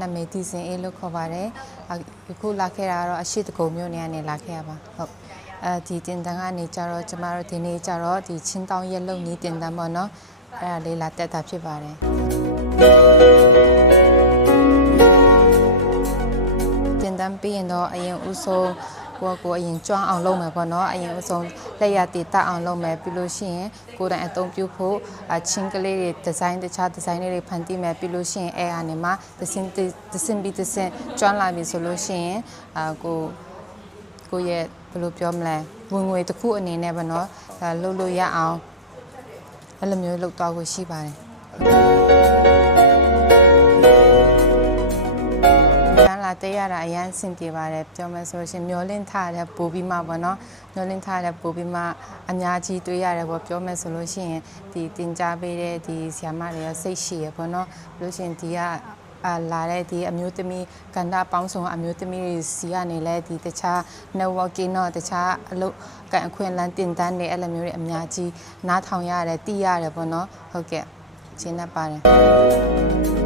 နာမည်တည်စင်အေးလို့ခေါ်ပါတယ်အခုလာခဲ့တာတော့အရှိတကုံမျိုးနေရာလာခဲ့ရပါဟုတ်ဒီတင်တန်းကနေကြတော့ကျမတို့ဒီနေ့ကြတော့ဒီချင်းတောင်းရက်လုံကြီးတင်တန်းပေါ့နော်အဲ့ဒါလေးလာတက်တာဖြစ်ပါတယ်တင်တန်းပြီးရင်တော့အရင်ဦးဆုံးကိုအရင်ကျွမ်းအောင်လုပ်မယ်ပေါ့နော်အရင်အဆုံးလက်ရတည်တက်အောင်လုပ်မယ်ပြီးလို့ရှိရင်ကိုယ်တိုင်အသုံးပြုဖို့ချင်းကလေးတွေဒီဇိုင်းတခြားဒီဇိုင်းတွေဖန်တီးမယ်ပြီးလို့ရှိရင်အဲ့အနေမှာသစင်ကျွမ်းလာပြီဆိုလို့ရှိရင်ကိုရဲ့ဘယ်လိုပြောမလဲဝင်ငွေတစ်ခုအနေနဲ့ပေါ့နော်လုပ်လို့ရအောင်အဲ့လိုမျိုးလုပ်သွားဖို့ရှိပါတယ်တဲရတာအရန်ဆင်ပြေပါတယ်ပြောမယ်ဆိုရှင်မျောလင့်ထားတဲ့ပို့ပြီးမှပေါ့နော်မျောလင့်ထားတဲ့ပို့ပြီးမှအများကြီးတွေးရတယ်ပေါ့ပြောမယ်ဆိုလို့ရှိရင်ဒီတင်ကြားပေးတဲ့ဒီဆရာမတွေကစိတ်ရှိရပေါ့နော်လို့ရှင်ဒီကလာတဲ့ဒီအမျိုးသမီးကန္တာပေါင်းစုံအမျိုးသမီးတွေစီကနေလဲဒီတခြား networking တော့တခြားအလုပ်ကန်အခွင့်အလမ်းတင်တန်းတွေအဲ့လိုမျိုးတွေအများကြီးနားထောင်ရတယ်သိရတယ်ပေါ့နော်ဟုတ်ကဲ့ရှင်းတတ်ပါတယ်